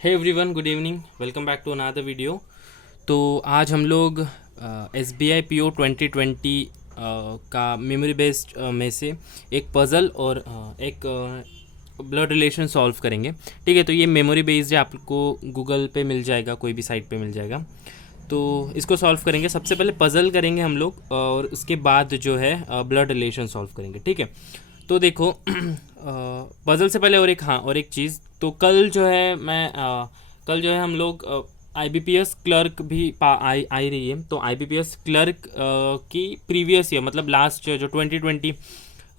Hey everyone, good evening, welcome back to another video. तो आज हम लोग S B I P O 2020 का मेमोरी बेस्ड में से एक पज़ल और एक ब्लड रिलेशन सॉल्व करेंगे। ठीक है, तो ये मेमोरी बेस्ड है, आपको गूगल पे मिल जाएगा, कोई भी साइट पे मिल जाएगा। तो इसको सॉल्व करेंगे। सबसे पहले पज़ल करेंगे हम लोग और उसके बाद जो है ब्लड रिलेशन सॉल्व करेंगे। ठीक है, तो देखो पज़ल से पहले और एक चीज़। तो कल जो है कल जो है हम लोग IBPS क्लर्क भी आई रही है। तो IBPS क्लर्क की प्रीवियस ईयर मतलब लास्ट जो 2020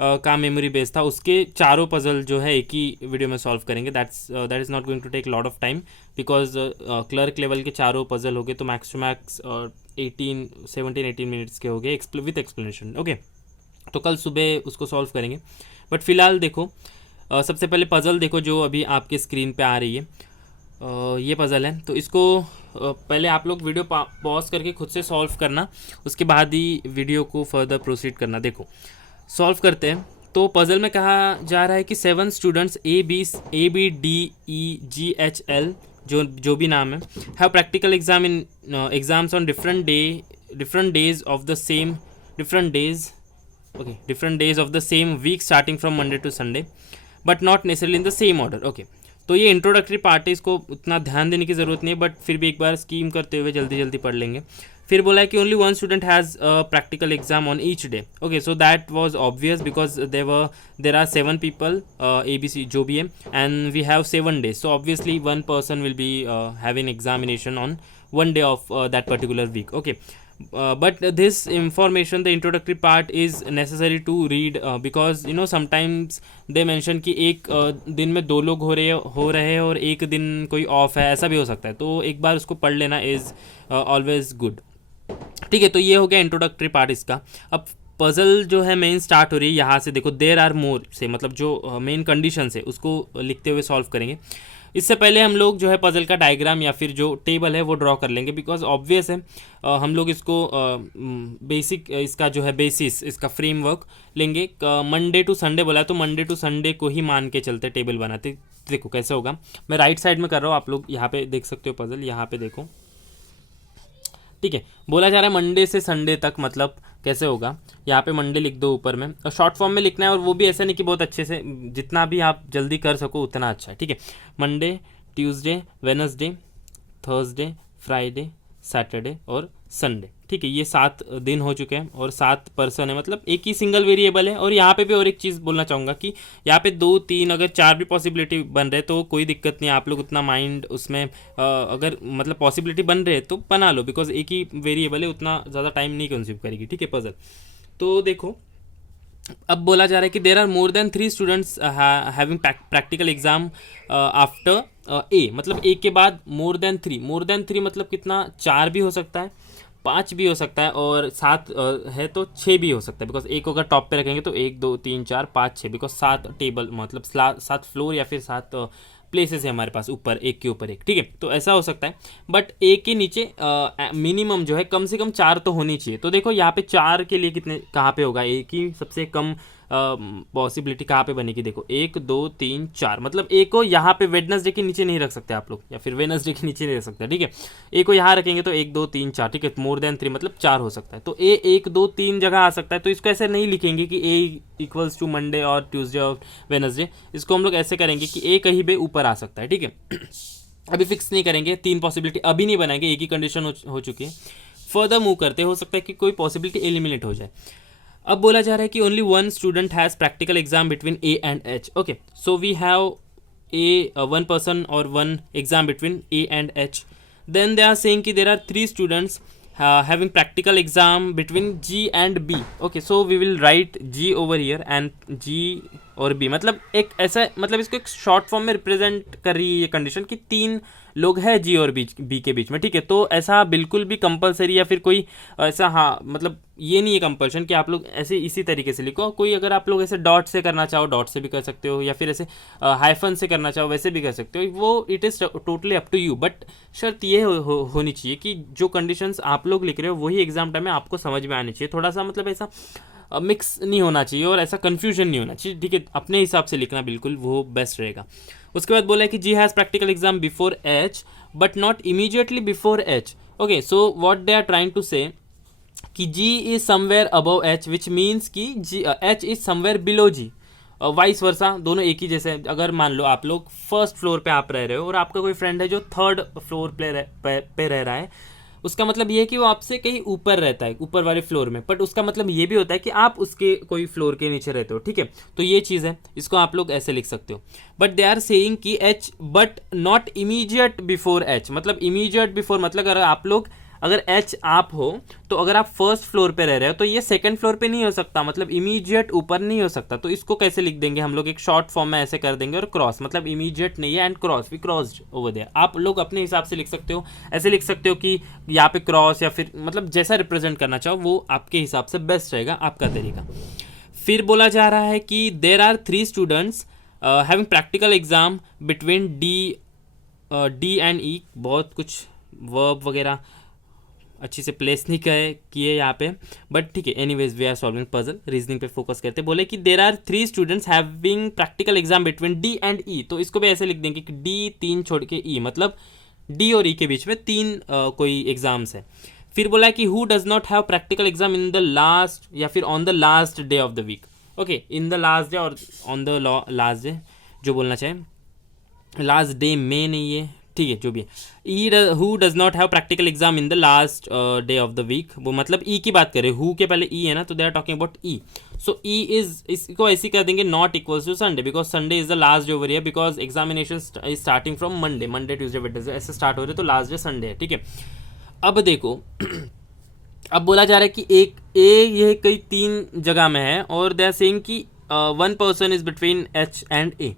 का मेमोरी बेस था, उसके चारों पज़ल जो है एक ही वीडियो में सॉल्व करेंगे। That is not going to take lot of time because clerk level के चारों पज़ल हो गए तो मैक्स टू मैक्स 17-18 मिनट्स के हो गए विथ एक्सप्लेनेशन। ओके, तो कल सुबह उसको सॉल्व करेंगे। बट फिलहाल देखो, सबसे पहले पज़ल देखो जो अभी आपके स्क्रीन पे आ रही है। ये पज़ल है, तो इसको पहले आप लोग वीडियो पॉज करके खुद से सॉल्व करना, उसके बाद ही वीडियो को फर्दर प्रोसीड करना। देखो सॉल्व करते हैं। तो पज़ल में कहा जा रहा है कि 7 स्टूडेंट्स ABDEGHL जो भी नाम है have practical exams on different days of the same different days of the same week starting from Monday to Sunday but not necessarily in the same order. Okay, तो ये इंट्रोडक्टरी पार्ट है, इसको उतना ध्यान देने की ज़रूरत नहीं है, बट फिर भी एक बार स्कीम करते हुए जल्दी जल्दी पढ़ लेंगे। फिर बोला है कि only one student has practical exam on each day. Okay, so that was obvious because there are 7 people ABC जो भी है and we have 7 days, so obviously one person will be having examination on one day of that particular week. Okay, but this information, the introductory part is necessary to read because you know sometimes they mention कि एक दिन में 2 लोग हो रहे हैं और एक दिन कोई ऑफ है, ऐसा भी हो सकता है। तो एक बार उसको पढ़ लेना इज़ ऑलवेज गुड। ठीक है, तो ये हो गया इंट्रोडक्टरी पार्ट इसका। अब पज़ल जो है मेन स्टार्ट हो रही है यहाँ से। देखो देयर आर मोर से मतलब जो मेन कंडीशन है उसको लिखते हुए सॉल्व करेंगे। इससे पहले हम लोग जो है पज़ल का डायग्राम या फिर जो टेबल है वो ड्रॉ कर लेंगे बिकॉज ऑब्वियस है हम लोग इसको बेसिक इसका जो है बेसिस इसका फ्रेमवर्क लेंगे। मंडे टू संडे बोला है तो मंडे टू संडे को ही मान के चलते टेबल बनाते। देखो कैसे होगा, मैं राइट साइड में कर रहा हूँ, आप लोग यहाँ पे देख सकते हो पज़ल, यहाँ पे देखो। ठीक है, बोला जा रहा है मंडे से संडे तक, मतलब कैसे होगा, यहाँ पे मंडे लिख दो ऊपर में और शॉर्ट फॉर्म में लिखना है, और वो भी ऐसा नहीं कि बहुत अच्छे से, जितना भी आप जल्दी कर सको उतना अच्छा है। ठीक है, Monday, Tuesday, Wednesday, Thursday, Friday, Saturday और संडे। ठीक है, ये 7 दिन हो चुके हैं और 7 पर्सन है, मतलब एक ही सिंगल वेरिएबल है। और यहाँ पे भी और एक चीज़ बोलना चाहूँगा कि यहाँ पे 2, 3 अगर 4 भी पॉसिबिलिटी बन रहे तो कोई दिक्कत नहीं है, आप लोग उतना माइंड उसमें अगर मतलब पॉसिबिलिटी बन रहे तो बना लो बिकॉज एक ही वेरिएबल है, उतना ज़्यादा टाइम नहीं कंज्यूम करेगी। ठीक है पज़ल, तो देखो अब बोला जा रहा है कि there are more than 3 students having practical exam after a, मतलब एक के बाद मोर देन 3 मतलब कितना, 4 भी हो सकता है, 5 भी हो सकता है और 7 है तो 6 भी हो सकता है बिकॉज एक को अगर टॉप पे रखेंगे तो 1 2 3 4 5 6 बिकॉज 7 टेबल मतलब 7 फ्लोर या फिर 7 प्लेसेस है हमारे पास, ऊपर एक के ऊपर एक। ठीक है, तो ऐसा हो सकता है, बट एक के नीचे मिनिमम जो है कम से कम 4 तो होनी चाहिए। तो देखो यहाँ पे 4 के लिए कितने, कहाँ पे होगा, एक ही सबसे कम पॉसिबिलिटी कहाँ पे बनेगी। देखो 1 2 3 4, मतलब एक को यहाँ पे वेडनेसडे के नीचे नहीं रख सकते आप लोग, या फिर वेडनेसडे के नीचे नहीं रख सकते। ठीक है, एक को यहाँ रखेंगे तो 1 2 3 4। ठीक है, मोर देन 3 मतलब 4 हो सकता है, तो ए 1 2 3 जगह आ सकता है। तो इसको ऐसे नहीं लिखेंगे कि ए इक्वल्स टू मंडे और ट्यूसडे और वेडनेसडे, इसको हम लोग ऐसे करेंगे कि ए कहीं पे ऊपर आ सकता है। ठीक है, अभी फिक्स नहीं करेंगे, 3 पॉसिबिलिटी अभी नहीं बनाएंगे, एक ही कंडीशन हो चुकी है। फर्दर मूव करते हो सकता है कि कोई पॉसिबिलिटी एलिमिनेट हो जाए। अब बोला जा रहा है कि only 1 student has practical exam between A and H. Okay, so we have one person or 1 exam between A and H. Then they are saying कि there are 3 students having practical exam between G and B. Okay, so we will write G over here and G और B, मतलब एक ऐसा, मतलब इसको एक short form में represent कर रही है ये कंडीशन कि 3 लोग हैं G और B के बीच में। ठीक है, तो ऐसा बिल्कुल भी कंपलसरी या फिर कोई ऐसा, हाँ मतलब ये नहीं है कंपल्शन कि आप लोग ऐसे इसी तरीके से लिखो। कोई अगर आप लोग ऐसे डॉट से करना चाहो डॉट से भी कर सकते हो, या फिर ऐसे हाइफन से करना चाहो वैसे भी कर सकते हो, वो it is totally up to you. But शर्त ये होनी चाहिए कि जो कंडीशंस आप लोग लिख रहे हो वही एग्जाम टाइम में आपको समझ में आनी चाहिए। थोड़ा सा मतलब ऐसा मिक्स नहीं होना चाहिए और ऐसा कन्फ्यूजन नहीं होना चाहिए, ठीक है। अपने हिसाब से लिखना बिल्कुल वो बेस्ट रहेगा। उसके बाद बोला है कि G has practical exam before H but not immediately before H. Okay, so what they are trying to say कि G is somewhere above H which means कि G H is somewhere below G, vice versa, दोनों एक ही जैसे। अगर मान लो आप लोग first floor पे आप रह रहे हो और आपका कोई फ्रेंड है जो थर्ड फ्लोर पे रह रहा है, उसका मतलब ये है कि वो आपसे कहीं ऊपर रहता है, ऊपर वाले फ्लोर में, बट उसका मतलब ये भी होता है कि आप उसके कोई फ्लोर के नीचे रहते हो, ठीक है। तो ये चीज़ है, इसको आप लोग ऐसे लिख सकते हो। बट दे आर सेइंग कि H but not immediate before H, मतलब इमीडिएट बिफोर मतलब अगर आप लोग अगर एच आप हो तो अगर आप फर्स्ट फ्लोर पे रह रहे हो तो ये सेकंड फ्लोर पे नहीं हो सकता, मतलब इमीडिएट ऊपर नहीं हो सकता। तो इसको कैसे लिख देंगे हम लोग, एक शॉर्ट फॉर्म में ऐसे कर देंगे और क्रॉस, मतलब इमीडिएट नहीं है and cross, we crossed over there. आप लोग अपने हिसाब से लिख सकते हो, ऐसे लिख सकते हो कि यहाँ पे क्रॉस, या फिर मतलब जैसा रिप्रेजेंट करना चाहो वो आपके हिसाब से बेस्ट रहेगा आपका तरीका। फिर बोला जा रहा है कि there are 3 students having practical exam between D and E. बहुत कुछ वर्ब वगैरह अच्छी से प्लेस नहीं किए यहाँ पे, बट ठीक है। Anyways we are solving puzzle, reasoning पे फोकस करते। बोले कि there are 3 students having practical exam between D and E, तो इसको भी ऐसे लिख देंगे कि डी 3 छोड़ के ई, मतलब डी और ई के बीच में 3 कोई एग्जाम्स है। फिर बोला है कि who does not have practical exam in the last या फिर on the last day of the week. Okay, in the last day और ऑन द लास्ट डे, जो बोलना चाहे, लास्ट डे में नहीं है, ठीक है, जो भी है। Who does not have practical exam in the last day of the week, वो मतलब ई की बात करें, हु के पहले ई है ना, तो they are talking about E. So E is, इसको ऐसे कर देंगे not equals to Sunday, because Sunday is the last day over here, because examination is starting from Monday Tuesday Wednesday ऐसे स्टार्ट हो रहे, तो लास्ट डे संडे है, ठीक है। अब देखो अब बोला जा रहा है कि एक ए ये कई 3 जगह में है और दे आर सेइंग कि 1 person is between H and A.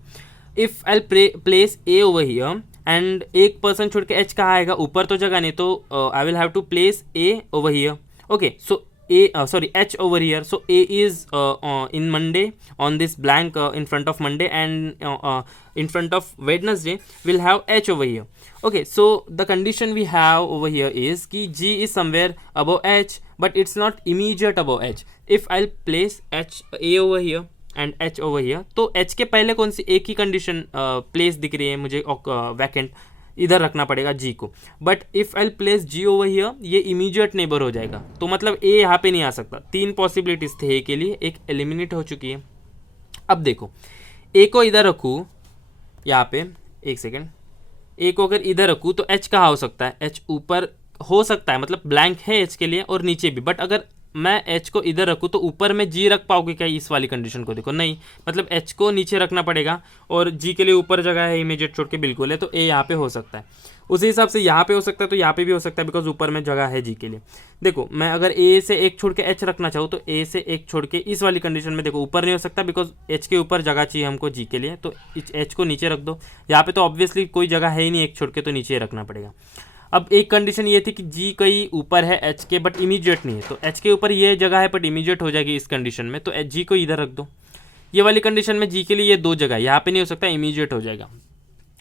If I place A over here and एक पर्सन छोड़ के एच कहाँ आएगा, ऊपर तो जगह नहीं, तो I will have to place A over here. Okay, so h over here, so a is in Monday on this blank in front of Monday, and in front of Wednesday we'll have h over here. Okay, so the condition we have over here is कि g is somewhere above h but it's not immediate above h. If I'll place a over here and h over here, तो h के पहले कौन सी एक ही condition place दिख रही है मुझे, वैकेंट, इधर रखना पड़ेगा जी को। But if I place G over here, ये इमीडिएट नेबर हो जाएगा, तो मतलब ए यहाँ पे नहीं आ सकता। 3 पॉसिबिलिटीज थे ए के लिए, एक एलिमिनेट हो चुकी है। अब देखो ए को इधर रखूँ यहाँ पे, एक सेकेंड, ए को अगर इधर रखूँ तो एच कहाँ हो सकता है, एच ऊपर हो सकता है, मतलब ब्लैंक है एच के लिए और नीचे भी। बट अगर मैं एच को इधर रखूँ तो ऊपर में जी रख पाओगे क्या इस वाली कंडीशन को, देखो नहीं, मतलब एच को नीचे रखना पड़ेगा और जी के लिए ऊपर जगह है इमीडिएट छोड़ के बिल्कुल है, तो ए यहाँ पे हो सकता है। उसी हिसाब से यहाँ पे हो सकता है, तो यहाँ पे भी हो सकता है बिकॉज ऊपर में जगह है जी के लिए। देखो मैं अगर ए से एक छोड़ के एच रखना चाहूँ तो ए से एक छोड़ के इस वाली कंडीशन में देखो ऊपर नहीं हो सकता बिकॉज एच के ऊपर जगह चाहिए हमको जी के लिए, तो एच को नीचे रख दो। यहाँ पे तो ऑब्वियसली कोई जगह है ही नहीं एक छोड़ के, तो नीचे रखना पड़ेगा। अब एक कंडीशन ये थी कि जी कहीं ऊपर है एच के बट इमीडिएट नहीं है, तो एच के ऊपर ये जगह है बट इमीडिएट हो जाएगी इस कंडीशन में, तो एच जी को इधर रख दो। ये वाली कंडीशन में जी के लिए ये 2 जगह, यहाँ पे नहीं हो सकता, इमीडिएट हो जाएगा।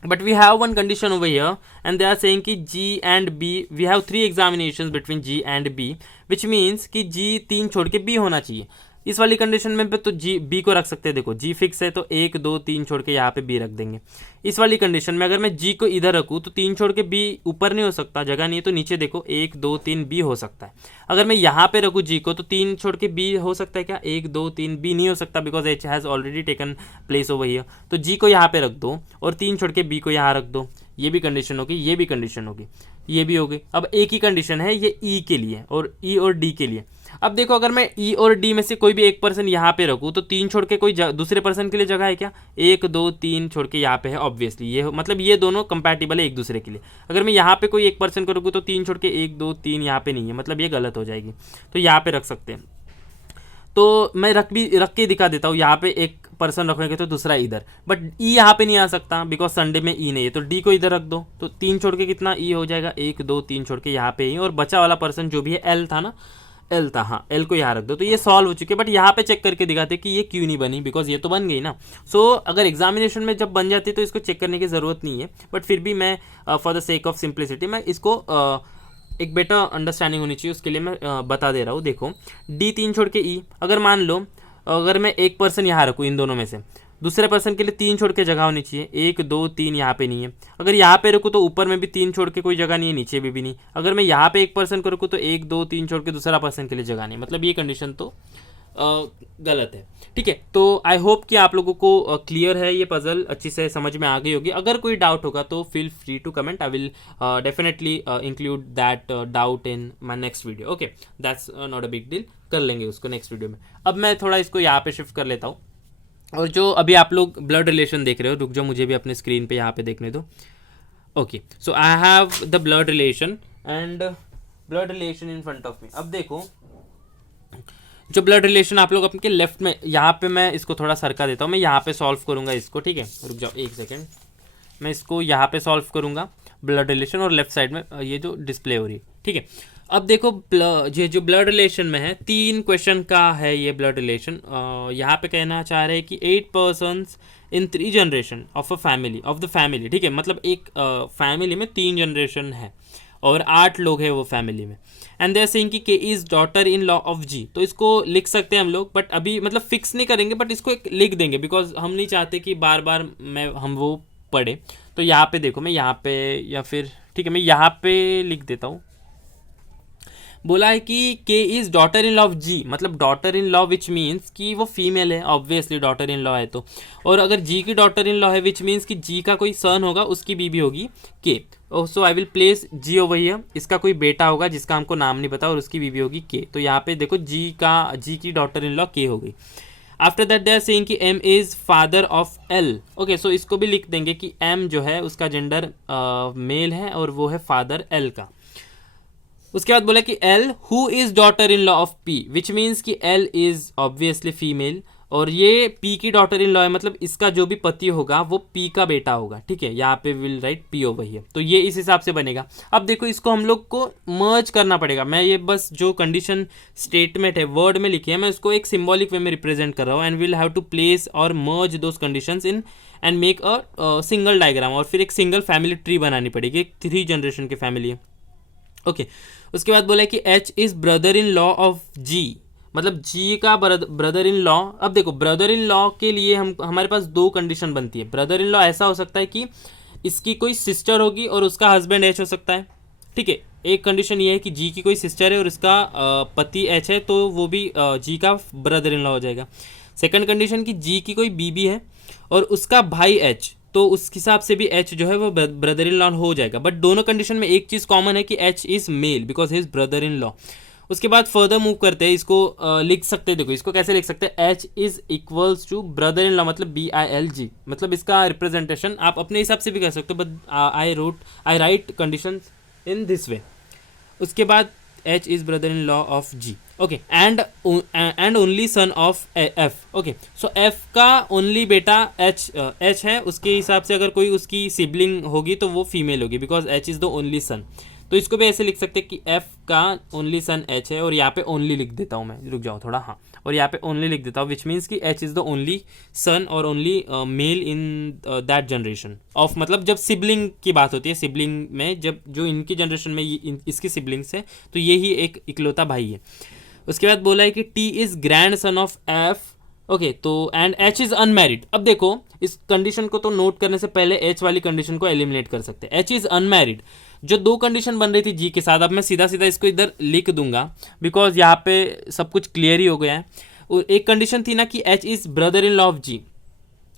But we have one condition over here and they are saying कि G and B, we have 3 examinations between G and B, which means कि जी 3 छोड़ के बी होना चाहिए। इस वाली कंडीशन में पे तो जी बी को रख सकते हैं, देखो जी फिक्स है तो 1 2 3 छोड़ के यहाँ पे बी रख देंगे। इस वाली कंडीशन में अगर मैं जी को इधर रखूँ तो 3 छोड़ के बी ऊपर नहीं हो सकता, जगह नहीं है, तो नीचे देखो 1 2 3 बी हो सकता है। अगर मैं यहाँ पे रखूँ जी को तो 3 छोड़ के बी हो सकता है क्या, 1 2 3 बी नहीं हो सकता because H has already taken place over here, तो जी को यहाँ पे रख दो और 3 छोड़ के बी को यहाँ रख दो। ये भी कंडीशन होगी, ये भी कंडीशन होगी, ये भी होगी। अब एक ही कंडीशन है ये ई के लिए और ई और डी के लिए। अब देखो अगर मैं ई और डी में से कोई भी एक पर्सन यहाँ पे रखूँ तो 3 छोड़ के कोई दूसरे पर्सन के लिए जगह है क्या, 1 2 3 छोड़ के यहाँ पे है, ऑब्वियसली ये मतलब ये दोनों कंपैटिबल है एक दूसरे के लिए। अगर मैं यहाँ पे कोई एक पर्सन को रखूँ तो 3 छोड़ के 1 2 3 यहाँ पे नहीं है, मतलब ये गलत हो जाएगी, तो यहाँ पे रख सकते हैं। तो मैं रख के दिखा देता हूँ, यहाँ पे एक पर्सन रखेंगे तो दूसरा इधर, बट ई यहाँ पे नहीं आ सकता बिकॉज संडे में ई नहीं है, तो डी को इधर रख दो, तो 3 छोड़ के कितना ई हो जाएगा, 1 2 3 छोड़ के यहाँ पे ई, और बचा वाला पर्सन जो भी है एल था ना, एल था, हाँ एल को यहाँ रख दो। तो ये सॉल्व हो चुके, बट यहाँ पे चेक करके दिखाते कि ये क्यों नहीं बनी, बिकॉज ये तो बन गई ना। सो अगर एग्जामिनेशन में जब बन जाती है तो इसको चेक करने की ज़रूरत नहीं है, बट फिर भी मैं for the sake of simplicity मैं इसको एक बेटर अंडरस्टैंडिंग होनी चाहिए, उसके लिए मैं बता दे रहा हूँ। देखो डी 3 छोड़ के ई, अगर मान लो अगर मैं एक पर्सन यहाँ रखूँ इन दोनों में से, दूसरे पर्सन के लिए 3 छोड़ के जगह होनी चाहिए, 1 2 3 यहाँ पे नहीं है। अगर यहाँ पे रखूँ तो ऊपर में भी 3 छोड़ के कोई जगह नहीं है, नीचे भी नहीं। अगर मैं यहाँ पे एक पर्सन को रखूँ तो 1 2 3 छोड़ के दूसरा पर्सन के लिए जगह नहीं, मतलब ये कंडीशन तो गलत है। ठीक है, तो आई होप कि आप लोगों को क्लियर है, ये पजल अच्छी से समझ में आ गई होगी। अगर कोई डाउट होगा तो feel free to comment, I will definitely include that doubt in my next video. Okay, that's not a big deal, कर लेंगे उसको नेक्स्ट वीडियो में। अब मैं थोड़ा इसको यहाँ पे शिफ्ट कर लेता हूँ, और जो अभी आप लोग ब्लड रिलेशन देख रहे हो, रुक जाओ मुझे भी अपने स्क्रीन पे यहाँ पे देखने दो। Okay, so I have the blood relation and blood relation in front of me. अब देखो जो ब्लड रिलेशन आप लोग अपने लेफ्ट में, यहाँ पे मैं इसको थोड़ा सरका देता हूँ, मैं यहाँ पे सॉल्व करूँगा इसको। ठीक है, रुक जाओ एक सेकेंड, मैं इसको यहाँ पे सॉल्व करूँगा ब्लड रिलेशन, और लेफ्ट साइड में ये जो डिस्प्ले हो रही है। ठीक है, अब देखो ये जो ब्लड रिलेशन में है, 3 क्वेश्चन का है ये ब्लड रिलेशन। यहाँ पे कहना चाह रहे हैं कि 8 persons in 3 generation of the family. ठीक है, मतलब एक फैमिली में 3 जनरेशन है और 8 लोग हैं वो फैमिली में। एंड दे आर सेइंग कि K is daughter in law of G. तो इसको लिख सकते हैं हम लोग, बट अभी मतलब फिक्स नहीं करेंगे, बट इसको एक लिख देंगे, बिकॉज हम नहीं चाहते कि बार बार हम वो पढ़े। तो यहाँ पे देखो, मैं यहाँ पे, या फिर ठीक है मैं यहाँ पे लिख देता हूँ। बोला है कि K is daughter in law of G, मतलब daughter in law which means कि वो फीमेल है, ऑब्वियसली डॉटर इन लॉ है तो। और अगर जी की डॉटर इन लॉ है विच मीन्स कि जी का कोई सन होगा, उसकी बीबी होगी K. So I will place G over here. इसका कोई बेटा होगा जिसका हमको नाम नहीं पता, और उसकी बीबी होगी के। तो यहाँ पे देखो जी की डॉटर इन लॉ के हो गई। After that they are saying कि M is father of L. Okay, so इसको भी लिख देंगे कि एम जो है उसका जेंडर मेल है और वो है फादर एल का। उसके बाद बोला कि L who is daughter in law of P, which means कि एल इज ऑब्वियसली फीमेल, और ये पी की डॉटर इन लॉ है, मतलब इसका जो भी पति होगा वो पी का बेटा होगा। ठीक है, यहाँ पे will write P over here. तो ये इस हिसाब से बनेगा। अब देखो इसको हम लोग को मर्ज करना पड़ेगा। मैं ये बस जो कंडीशन स्टेटमेंट है वर्ड में लिखी है, मैं उसको एक सिंबॉलिक वे में रिप्रेजेंट कर रहा हूँ। And will have to place और merge those conditions in and make a single diagram, और फिर एक सिंगल फैमिली ट्री बनानी पड़ेगी। एक 3 जनरेशन की फैमिली है। ओके, उसके बाद बोला है कि H is brother in law of G, मतलब जी का ब्रदर इन लॉ। अब देखो ब्रदर इन लॉ के लिए हमारे पास 2 कंडीशन बनती है। ब्रदर इन लॉ ऐसा हो सकता है कि इसकी कोई सिस्टर होगी और उसका हस्बैंड एच हो सकता है। ठीक है, एक कंडीशन ये है कि जी की कोई सिस्टर है और उसका पति एच है, तो वो भी जी का ब्रदर इन लॉ हो जाएगा। सेकंड कंडीशन कि जी की कोई बीबी है और उसका भाई एच, तो उस हिसाब से भी एच जो है वो ब्रदर इन लॉ हो जाएगा। बट दोनों कंडीशन में एक चीज़ कॉमन है कि H is male because he is brother in law. उसके बाद फर्दर मूव करते हैं, इसको लिख सकते हैं। देखो इसको कैसे लिख सकते हैं, H is equals to brother in law, मतलब BILG, मतलब इसका रिप्रेजेंटेशन आप अपने हिसाब से भी कर सकते हो, but I write condition in this way. उसके बाद H is brother in law of G. Okay, and only son of F. Okay, so F का ओनली बेटा एच है, उसके हिसाब से अगर कोई उसकी सिबलिंग होगी तो वो फीमेल होगी, because H is the only सन। तो इसको भी ऐसे लिख सकते हैं कि एफ का ओनली सन एच है, और यहाँ पे ओनली लिख देता हूँ मैं, रुक जाओ थोड़ा, हाँ, और यहाँ पे ओनली लिख देता हूँ, विच मीन्स कि H is the only son और only male in that generation of, मतलब जब सिबलिंग की बात होती है, सिबलिंग में जब जो इनकी जनरेशन में इसकी सिबलिंग्स है, तो ये ही एक इकलौता भाई है। उसके बाद बोला है कि T is grand son of F. Okay, तो एंड एच इज़ अनमैरिड। अब देखो इस कंडीशन को तो नोट करने से पहले एच वाली कंडीशन को एलिमिनेट कर सकते हैं। एच इज़ अनमैरिड, जो 2 कंडीशन बन रही थी जी के साथ, अब मैं सीधा सीधा इसको इधर लिख दूंगा बिकॉज यहाँ पे सब कुछ क्लियर ही हो गया है। और एक कंडीशन थी ना कि H is brother in law of G.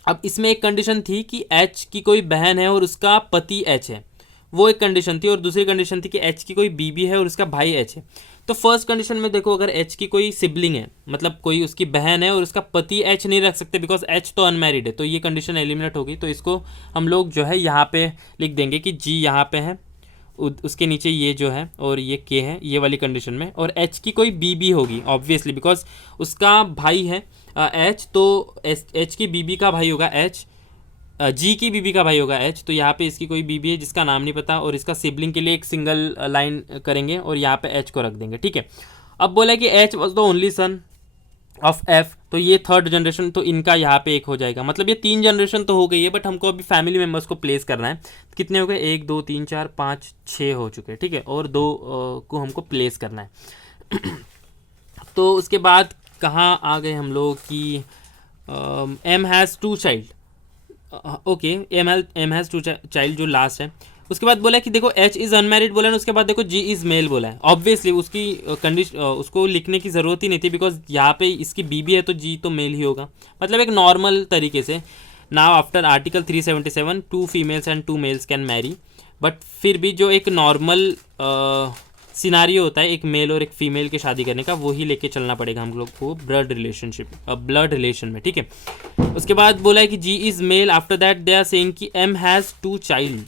अब इसमें एक कंडीशन थी कि एच की कोई बहन है और उसका पति एच है, वो एक कंडीशन थी। और दूसरी कंडीशन थी कि एच की कोई बीबी है और उसका भाई एच है। तो फर्स्ट कंडीशन में देखो, अगर एच की कोई सिबलिंग है, मतलब कोई उसकी बहन है और उसका पति एच नहीं रख सकते बिकॉज एच तो अनमैरिड है, तो ये कंडीशन एलिमिनेट होगी। तो इसको हम लोग जो है यहाँ पे लिख देंगे कि जी यहाँ पे है, उसके नीचे ये जो है और ये के है, ये वाली कंडीशन में। और एच की कोई बीबी होगी ऑब्वियसली, बिकॉज उसका भाई है एच, तो एच की बीबी का भाई होगा एच, जी की बीबी का भाई होगा एच। तो यहाँ पे इसकी कोई बीबी है जिसका नाम नहीं पता, और इसका सिबलिंग के लिए एक सिंगल लाइन करेंगे और यहाँ पे एच को रख देंगे। ठीक है, अब बोला कि H was the only son, of F, तो ये थर्ड जनरेशन, तो इनका यहाँ पे एक हो जाएगा, मतलब ये 3 जनरेशन तो हो गई है, बट हमको अभी फैमिली मेम्बर्स को प्लेस करना है। कितने हो गए, 1 2 3 4 5 6 हो चुके हैं, ठीक है, और 2 को हमको प्लेस करना है। तो उसके बाद कहाँ आ गए हम लोग कि M has 2 child, okay, M has 2 child जो लास्ट है। उसके बाद बोला है कि देखो एच इज़ अनमैरिड बोला है, उसके बाद देखो जी इज़ मेल बोला है। ऑब्वियसली उसकी कंडीशन उसको लिखने की ज़रूरत ही नहीं थी, बिकॉज यहाँ पे इसकी बीबी है तो जी तो मेल ही होगा, मतलब एक नॉर्मल तरीके से। Now after article 377 2 females and 2 mails can marry, but फिर भी जो एक नॉर्मल सिनारियो होता है एक मेल और एक फीमेल के शादी करने का, वही लेके चलना पड़ेगा हम लोग को ब्लड रिलेशनशिप, ब्लड रिलेशन में, ठीक है। उसके बाद बोला है कि G is male, after that they are saying कि M has 2 child,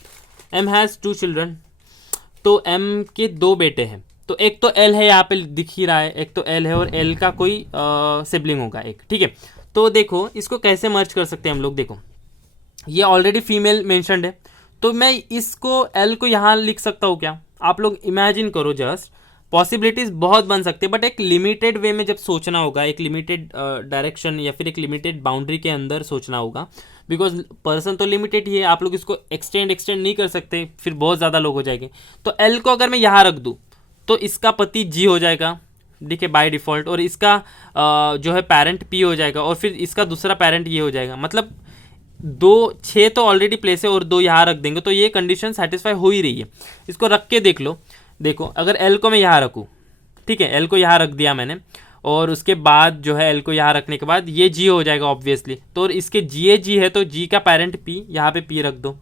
M has 2 children, तो एम के 2 बेटे हैं, तो एक तो एल है, यहाँ पे दिख ही रहा है, एक तो एल है और एल का कोई सिबलिंग होगा एक, ठीक है। तो देखो इसको कैसे मर्ज कर सकते हैं हम लोग, देखो ये ऑलरेडी फीमेल मेंशन्ड है, तो मैं इसको एल को यहाँ लिख सकता हूँ क्या, आप लोग इमेजिन करो जस्ट, पॉसिबिलिटीज़ बहुत बन सकते हैं, बट एक लिमिटेड वे में जब सोचना होगा, एक लिमिटेड डायरेक्शन या फिर एक लिमिटेड बाउंड्री के अंदर सोचना होगा, बिकॉज पर्सन तो लिमिटेड ही है, आप लोग इसको एक्सटेंड नहीं कर सकते, फिर बहुत ज़्यादा लोग हो जाएंगे। तो एल को अगर मैं यहाँ रख दूँ तो इसका पति जी हो जाएगा, ठीक है, बाय डिफ़ॉल्ट, और इसका जो है पेरेंट पी हो जाएगा, और फिर इसका दूसरा पेरेंट ये हो जाएगा, मतलब 6 तो ऑलरेडी प्लेस है और 2 यहाँ रख देंगे, तो ये कंडीशन सेटिस्फाई हो ही रही है। इसको रख के देख लो, देखो अगर एल को मैं यहाँ रखूँ, ठीक है, एल को यहाँ रख दिया मैंने, और उसके बाद जो है एल को यहाँ रखने के बाद ये जी हो जाएगा ऑब्वियसली, तो इसके जी है तो जी का पेरेंट पी, यहाँ पे पी रख दो,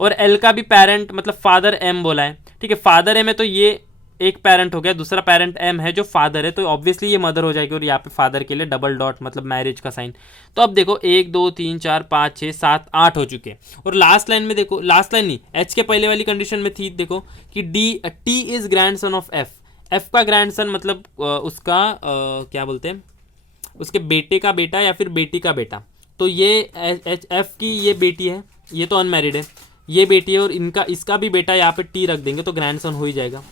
और एल का भी पेरेंट मतलब फादर एम बोला है, ठीक है, फादर एम है तो ये एक पेरेंट हो गया, दूसरा पेरेंट एम है जो फादर है, तो ऑब्वियसली ये मदर हो जाएगी, और यहाँ पे फादर के लिए डबल डॉट मतलब मैरिज का साइन। तो अब देखो 1 2 3 4 5 6 7 8 हो चुके हैं, और लास्ट लाइन में देखो, लास्ट लाइन नहीं, एच के पहले वाली कंडीशन में थी, देखो कि T is grandson of F, F का ग्रैंडसन मतलब उसका क्या बोलते हैं, उसके बेटे का बेटा या फिर बेटी का बेटा, तो ये एफ की ये बेटी है, ये तो अनमैरिड है, ये बेटी है, और इनका इसका भी बेटा यहाँ पे टी रख देंगे तो ग्रैंडसन हो ही जाएगा।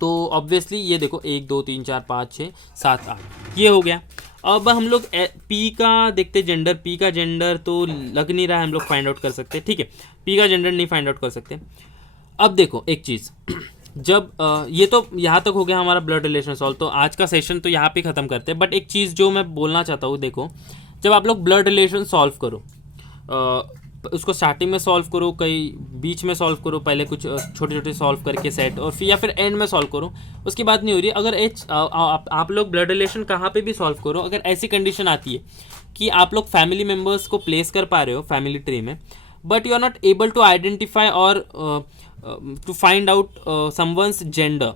तो ऑब्वियसली ये देखो 1 2 3 4 5 6 7 8 ये हो गया। अब हम लोग पी का देखते जेंडर, पी का जेंडर तो लग नहीं रहा है हम लोग फाइंड आउट कर सकते, ठीक है, पी का जेंडर नहीं फाइंड आउट कर सकते। अब देखो एक चीज़, जब ये तो यहाँ तक हो गया हमारा ब्लड रिलेशन सॉल्व, तो आज का सेशन तो यहाँ पे ख़त्म करते हैं, बट एक चीज़ जो मैं बोलना चाहता हूँ, देखो जब आप लोग ब्लड रिलेशन सॉल्व करो, उसको स्टार्टिंग में सॉल्व करो, कहीं बीच में सॉल्व करो, पहले कुछ छोटे छोटे सॉल्व करके सेट, और फिर या फिर एंड में सॉल्व करो, उसकी बात नहीं हो रही। अगर आप लोग ब्लड रिलेशन कहाँ पे भी सॉल्व करो, अगर ऐसी कंडीशन आती है कि आप लोग फैमिली मेम्बर्स को प्लेस कर पा रहे हो फैमिली ट्री में, but you are not able to identify और to find out someone's gender,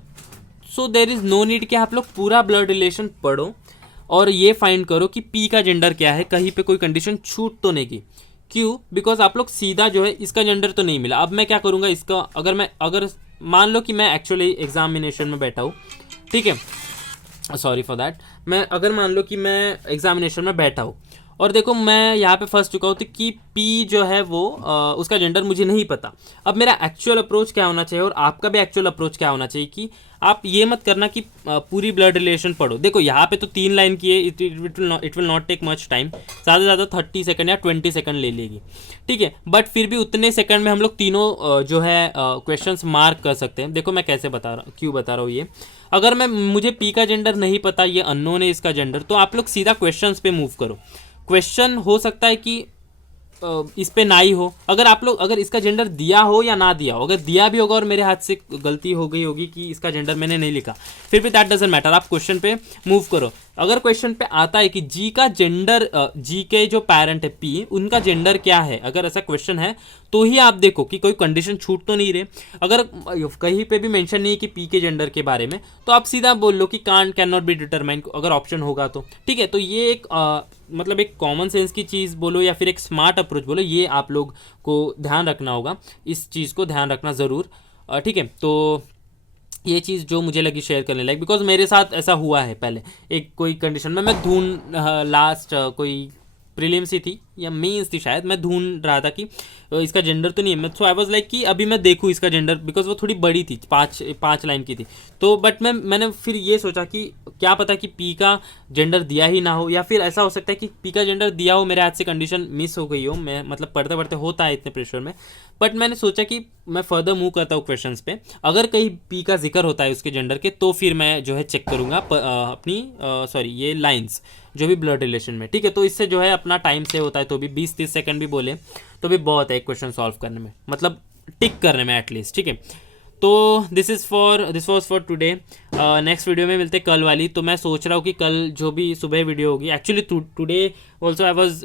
so there is no need कि आप लोग पूरा ब्लड रिलेशन पढ़ो और ये फाइंड करो कि पी का जेंडर क्या है, कहीं पे कोई कंडीशन छूट तो नहीं की। क्यों? बिकॉज आप लोग सीधा जो है इसका जेंडर तो नहीं मिला। अब मैं क्या करूँगा, इसका अगर मान लो कि मैं एक्चुअली एग्जामिनेशन में बैठा हूँ, ठीक है, सॉरी फॉर दैट, मैं अगर मान लो कि मैं एग्जामिनेशन में बैठा हूँ और देखो मैं यहाँ पे फंस चुका हूँ, तो कि पी जो है वो उसका जेंडर मुझे नहीं पता। अब मेरा एक्चुअल अप्रोच क्या होना चाहिए और आपका भी एक्चुअल अप्रोच क्या होना चाहिए कि आप ये मत करना कि पूरी ब्लड रिलेशन पढ़ो। देखो यहाँ पे तो 3 लाइन की है, it will not take much time, ज़्यादा से ज़्यादा 30 सेकंड या 20 सेकंड ले लेगी, ठीक है, बट फिर भी उतने सेकंड में हम लोग तीनों जो है क्वेश्चंस मार्क कर सकते हैं। देखो मैं कैसे क्यों बता रहा हूँ ये, अगर मुझे पी का जेंडर नहीं पता, ये अननोन है इसका जेंडर, तो आप लोग सीधा क्वेश्चंस पे मूव करो। क्वेश्चन हो सकता है कि इस पे ना ही हो, अगर इसका जेंडर दिया हो या ना दिया हो, अगर दिया भी होगा और मेरे हाथ से गलती हो गई होगी कि इसका जेंडर मैंने नहीं लिखा, फिर भी दैट डजंट मैटर, आप क्वेश्चन पे मूव करो। अगर क्वेश्चन पे आता है कि जी का जेंडर, जी के जो पेरेंट है पी, उनका जेंडर क्या है, अगर ऐसा क्वेश्चन है तो ही आप देखो कि कोई कंडीशन छूट तो नहीं रहे। अगर कहीं पे भी मेंशन नहीं है कि पी के जेंडर के बारे में, तो आप सीधा बोल लो कि कैन नॉट बी डिटरमाइन, अगर ऑप्शन होगा तो, ठीक है। तो ये एक मतलब एक कॉमन सेंस की चीज़ बोलो या फिर एक स्मार्ट अप्रोच बोलो, ये आप लोग को ध्यान रखना होगा, इस चीज़ को ध्यान रखना ज़रूर, ठीक है। तो ये चीज़ जो मुझे लगी शेयर करने लायक, बिकॉज मेरे साथ ऐसा हुआ है पहले, एक कोई कंडीशन में मैं लास्ट कोई प्रीलिम्स ही थी, या मेंस थी शायद, मैं ढूंढ रहा था कि इसका जेंडर तो नहीं है। मैं सो आई वाज लाइक कि अभी मैं देखूँ इसका जेंडर, बिकॉज वो थोड़ी बड़ी थी, 5 लाइन की थी। तो बट मैंने फिर ये सोचा कि क्या पता कि पी का जेंडर दिया ही ना हो, या फिर ऐसा हो सकता है कि पी का जेंडर दिया हो, मेरे हाथ से कंडीशन मिस हो गई हो, मैं मतलब पढ़ते पढ़ते होता है इतने प्रेशर में। बट मैंने सोचा कि मैं फर्दर मूव करता हूँ क्वेश्चंस पे, अगर कहीं पी का जिक्र होता है उसके जेंडर के, तो फिर मैं जो है चेक करूँगा अपनी सॉरी ये लाइन्स जो भी ब्लड रिलेशन में, ठीक है। तो इससे जो है अपना टाइम सेव होता है, तो भी 20-30 सेकंड भी बोले तो भी बहुत है एक क्वेश्चन सॉल्व करने में, मतलब टिक करने में एटलीस्ट, ठीक है। तो this was for today. Next video में मिलते कल वाली। तो मैं सोच रहा हूँ कि कल जो भी सुबह वीडियो होगी, actually today also I was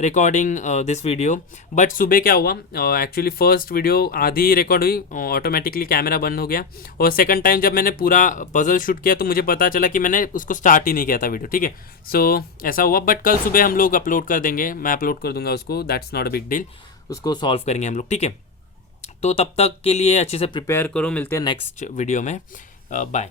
recording this video, but सुबह क्या हुआ, एक्चुअली फर्स्ट वीडियो आधी रिकॉर्ड हुई, ऑटोमेटिकली कैमरा बंद हो गया, और सेकंड टाइम जब मैंने पूरा पजल शूट किया तो मुझे पता चला कि मैंने उसको स्टार्ट ही नहीं किया था वीडियो, ठीक है। सो ऐसा हुआ, बट कल सुबह हम लोग अपलोड कर देंगे, मैं अपलोड कर दूंगा उसको, that's not a big deal, उसको सॉल्व करेंगे हम लोग, ठीक है। तो तब तक के लिए अच्छे से प्रिपेयर करो, मिलते हैं नेक्स्ट वीडियो में, बाय।